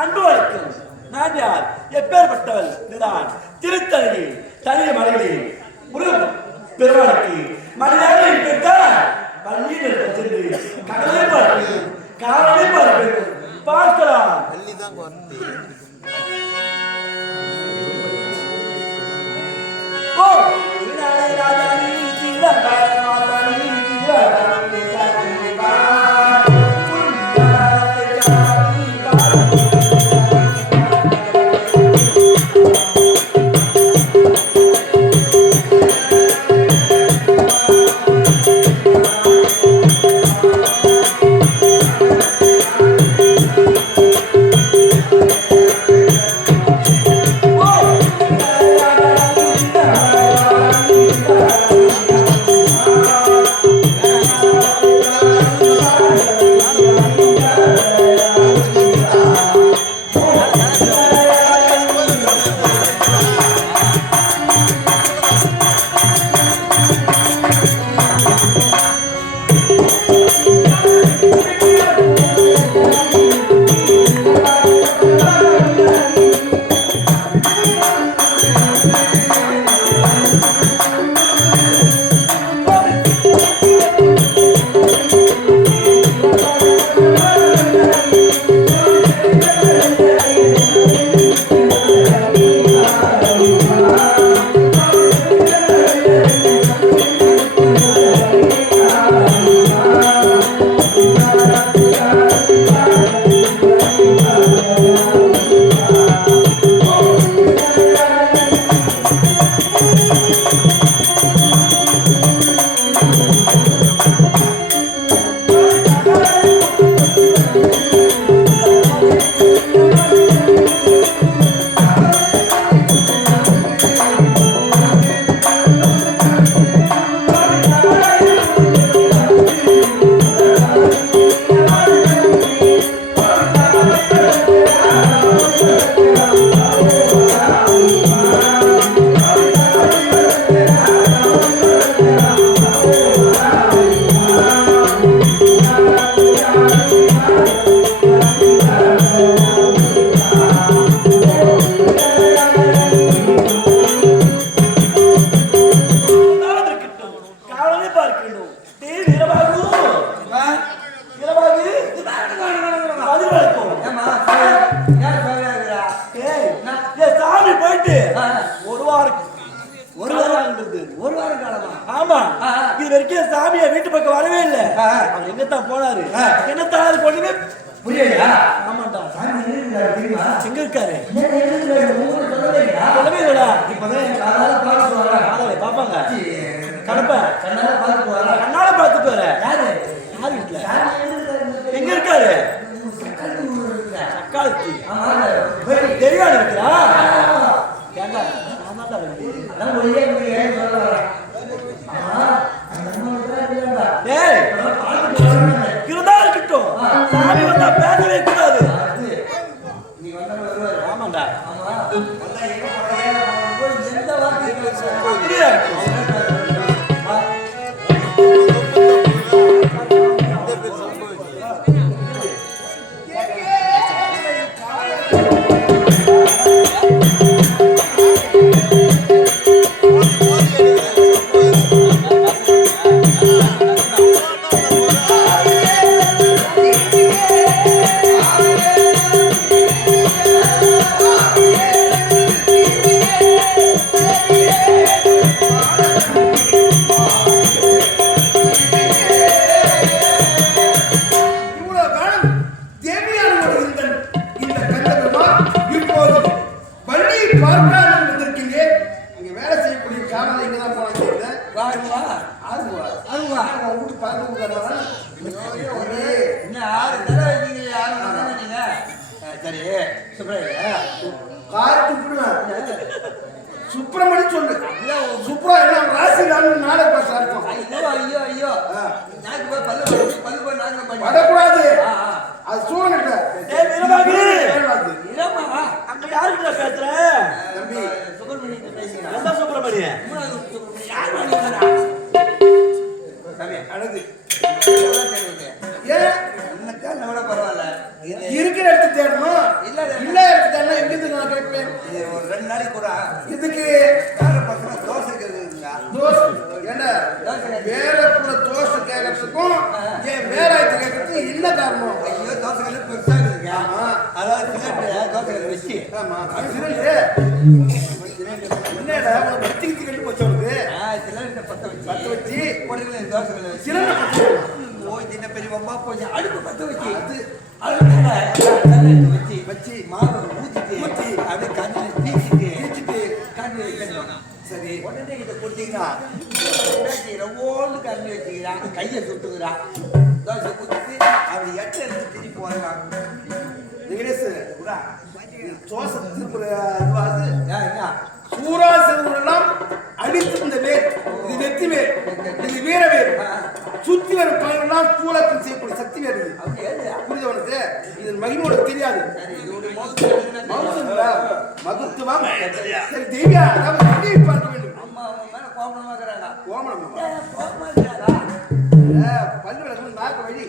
அன்பு வழக்கம். நான் யார்? எப்பேற்பட்டவள்? இதுதான் திருத்தணி தனி மலைகளில் முருகன் பெருமாளுக்கு மனிதனாக இருப்பிட்டால் பள்ளியில் சென்று கடலை பார்க்கிறோம், காவலை பார்க்கிறோம். பார்க்கலாம். ஓ ராஜாணி சாமியா வீட்டு பக்கம் வரவே இல்லை. அவர் எங்கத்தான் போனாரு? என்னத்தான் பொண்ணுங்க புரியலையா? ஆமாண்டா, எங்க இருக்காரு? சொல்லவே இல்லடா. பாப்பாங்க கண்ணால பார்த்துட்டு வர. யாரு வீட்டுல எங்க இருக்காரு? சக்காலத்தி தெரியாது இருக்கிறா. இருந்தா இருக்கட்டும், சாமி வந்தா பேசவே கூடாது. ஆமாண்டா, எந்த வார்த்தை அப்படியா இருக்கும்? சுப்பிரமணி சொல்லு. சுப்ரா என்ன ராசி நாளை பாசம். ஐயோ ஐயோ வரக்கூடாது. அது சூழல் அங்க யாருக்கிட்ட பேசுற தம்பி? சுப்பிரமணிய பேசுறேன். எந்த சுப்பிரமணிய? அழகு இருக்கிற இடத்து தேடணும். இல்ல நாளைக்கு கூட இதுக்கு வேற பசங்க தோசை கேக்குதுங்க. தோசை என்ன வேற கூட தோசை கேட்கறதுக்கும் ஏன் வேறாய்த்து கேட்கறதுக்கும் என்ன காரணம்? ஐயோ தோசைகள் பெருசா இருக்குங்க. அதாவது சிலிண்டர் தோசைகள் வச்சு ஆமா சிலிண்டர் என்னடா வச்சு கட்டி போச்சு உனக்கு? சிலிண்டர் பத்த வச்சு உடனே தோசைகளை வச்சு சிலிண்டர் போய் சின்ன பெரியவம்மா போய் அடுப்பு பத்த வச்சு வச்சு மாவை ஊற்றிட்டு அப்படியே கண்ணில் தீச்சிட்டு கண்ணி வைக்கணும். சரி உடனே இதை கொடுத்தீங்கன்னா ஓன்னு கண்ணி வச்சுக்கிறான், கையை சுட்டுக்கிறான், தோசை குத்திட்டு அப்படி எட்டு எடுத்து திருப்பி போகிறான். தோசை திருப்பி சூரா செல்வெல்லாம் அடித்திருந்த வேர் இது நெத்தி வேர், இது வீர வேர். சுத்தி வரும் பயிரெல்லாம் சூழத்தில் செய்யக்கூடிய சக்தி வேறு. புரிதவனுக்கு இதன் மகிமோட தெரியாது. மகத்துவம் சரி தெய்வா அதாவது பார்க்க வேண்டும். பல்லு விளக்கு நாக்கு வழி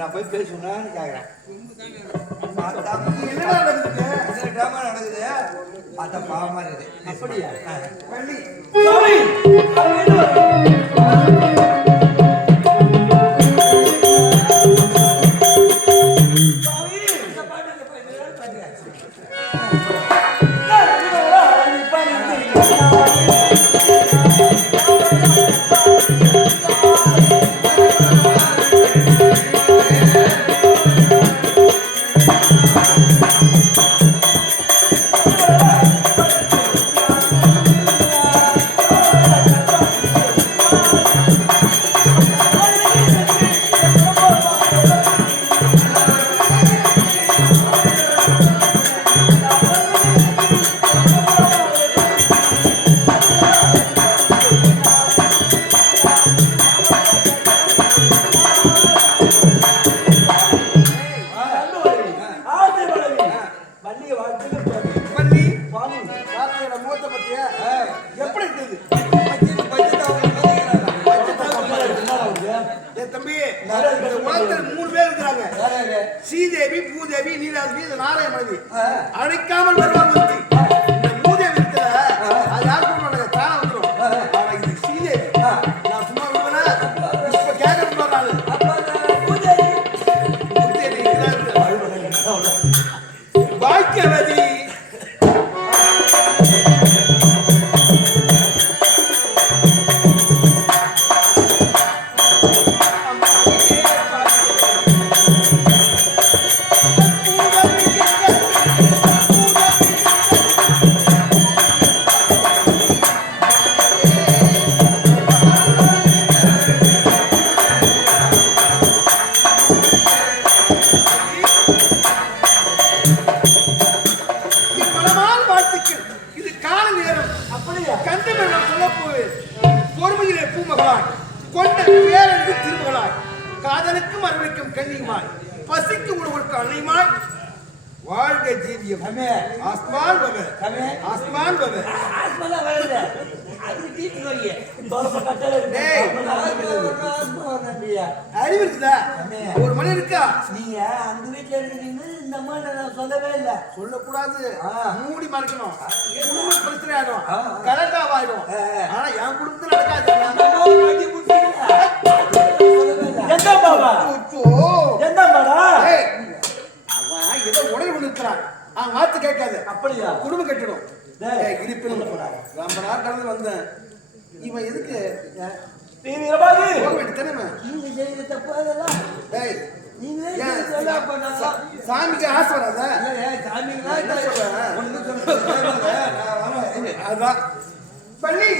நான் போய் பேசுவேன்னு கேட்கிறேன். என்ன நடக்குது? டிராமா நடக்குது, பார்த்தா பாவமா இருக்குது. அப்படியா? ஸ்ரீதேவி, பூதேவி, நீலாதேவி, நாராயணி அழைக்காமல் வருவாங்க. இந்த பூதேவி இருக்கிற அது யாருக்கு தான வந்துடும். ஆனா இது ஸ்ரீதேவி நான் சும்மா இப்ப கேட்க போறாரு பாக்கியவதி பொறுமையிலே பூமகளாய் கொண்ட பேரன்பு திருமகளாய் காதலுக்கும் அறிவிக்கும் கண்ணியுமாய் பசிக்கும் உணவுக்கு அன்னையுமாய் வாழ்க ஜீவியம். ஆஸ்மான் பவே ஆஸ்மான் பவே ஆஸ்மான் வரல அது டீட் நோயே டேய் அறிவு இருக்குதா? ஒரு மணி இருக்கா? நீங்க அந்த வீட்ல இருக்கீங்க இந்த மாதிரி நான் சொல்லவே இல்ல. சொல்லக்கூடாது, மூடி மறைக்கணும். குடும்ப பிரச்சனை ஆயிடும், கலட்டாவாயிடும். ஆனா என் குடும்பத்துல நடக்காது. என்ன பாபா என்ன பாடா அவன் ஏதோ உடல் விழுக்கிறான். அவன் வார்த்தை கேட்காது. அப்படியா? குடும்பம் கட்டிடும். இருப்பினும் ரொம்ப நாள் கடந்து வந்தேன். இவன் எதுக்கு சாமிக்கு ஆசை வராத? அதான் பள்ளி